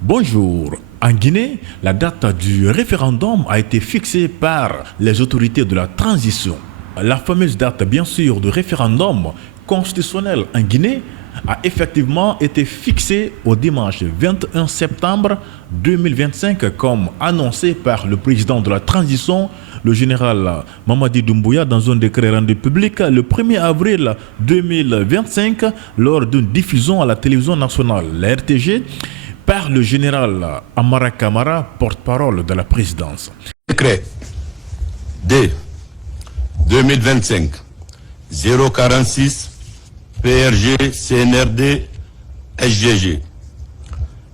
Bonjour. En Guinée, la date du référendum a été fixée par les autorités de la transition. La fameuse date, bien sûr, du référendum constitutionnel en Guinée a effectivement été fixée au dimanche 21 septembre 2025 comme annoncé par le président de la transition, le général Mamadi Doumbouya, dans un décret rendu public le 1er avril 2025 lors d'une diffusion à la télévision nationale, la RTG, par le général Amara Kamara, porte-parole de la présidence. Décret D 2025 046 PRG CNRD SGG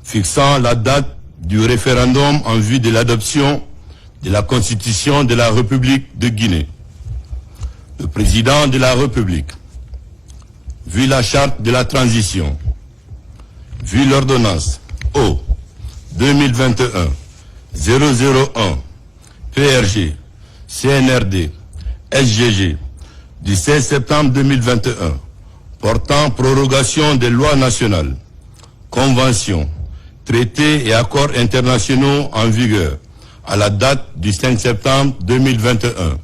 fixant la date du référendum en vue de l'adoption de la Constitution de la République de Guinée. Le président de la République, vu la charte de la transition, vu l'ordonnance O 2021 001 PRG CNRD SGG du 16 septembre 2021 portant prorogation des lois nationales, conventions, traités et accords internationaux en vigueur à la date du 5 septembre 2021.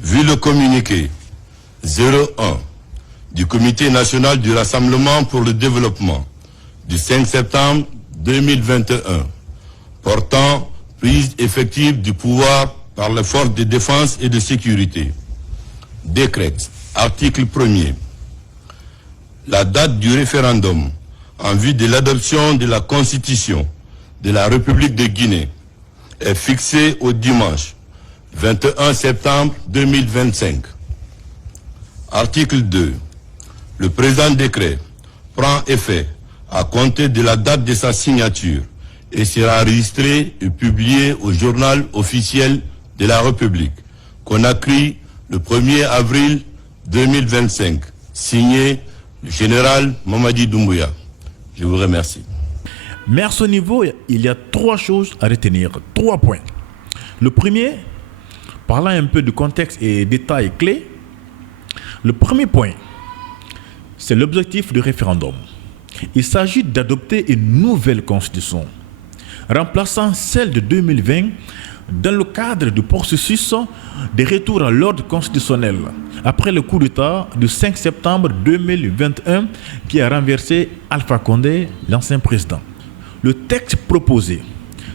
Vu le communiqué 01 du Comité national du Rassemblement pour le développement du 5 septembre 2021 portant prise effective du pouvoir par les forces de défense et de sécurité. Décrète, article 1er. La date du référendum en vue de l'adoption de la Constitution de la République de Guinée est fixée au dimanche 21 septembre 2025. Article 2. Le présent décret prend effet à compter de la date de sa signature et sera enregistré et publié au journal officiel de la République, Conakry, le 1er avril 2025, signé le général Mamadi Doumbouya. Je vous remercie. Mais à ce niveau, il y a trois choses à retenir, 3 points. Le premier, parlant un peu du contexte et détails clés, le premier point, c'est l'objectif du référendum. Il s'agit d'adopter une nouvelle constitution, remplaçant celle de 2020 dans le cadre du processus de retour à l'ordre constitutionnel après le coup d'État du 5 septembre 2021 qui a renversé Alpha Condé, l'ancien président. Le texte proposé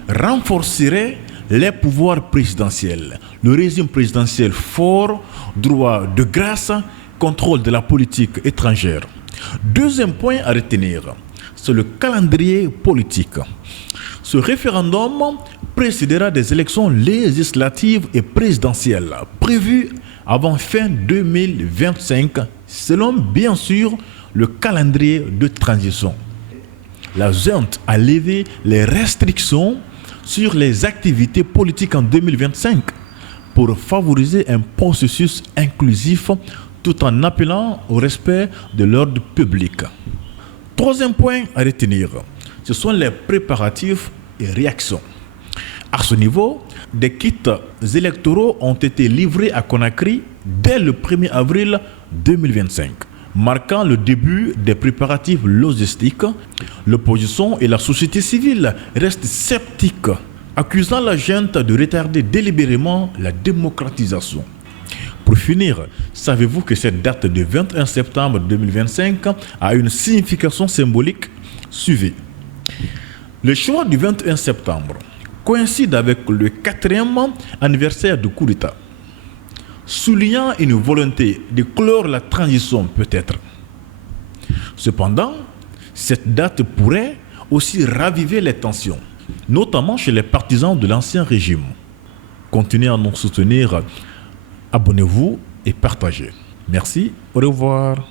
renforcerait les pouvoirs présidentiels, le régime présidentiel fort, droit de grâce, contrôle de la politique étrangère. Deuxième point à retenir, c'est le calendrier politique. Ce référendum précédera des élections législatives et présidentielles prévues avant fin 2025, selon bien sûr le calendrier de transition. La junte a levé les restrictions sur les activités politiques en 2025 pour favoriser un processus inclusif tout en appelant au respect de l'ordre public. Troisième point à retenir, ce sont les préparatifs et réactions. À ce niveau, des kits électoraux ont été livrés à Conakry dès le 1er avril 2025, marquant le début des préparatifs logistiques. L'opposition et la société civile restent sceptiques, accusant la junte de retarder délibérément la démocratisation. Pour finir, savez-vous que cette date de 21 septembre 2025 a une signification symbolique? Suivez. Le choix du 21 septembre coïncide avec le 4e anniversaire du coup d'État, soulignant une volonté de clore la transition peut-être. Cependant, cette date pourrait aussi raviver les tensions, notamment chez les partisans de l'ancien régime. Continuez à nous soutenir, abonnez-vous et partagez. Merci, au revoir.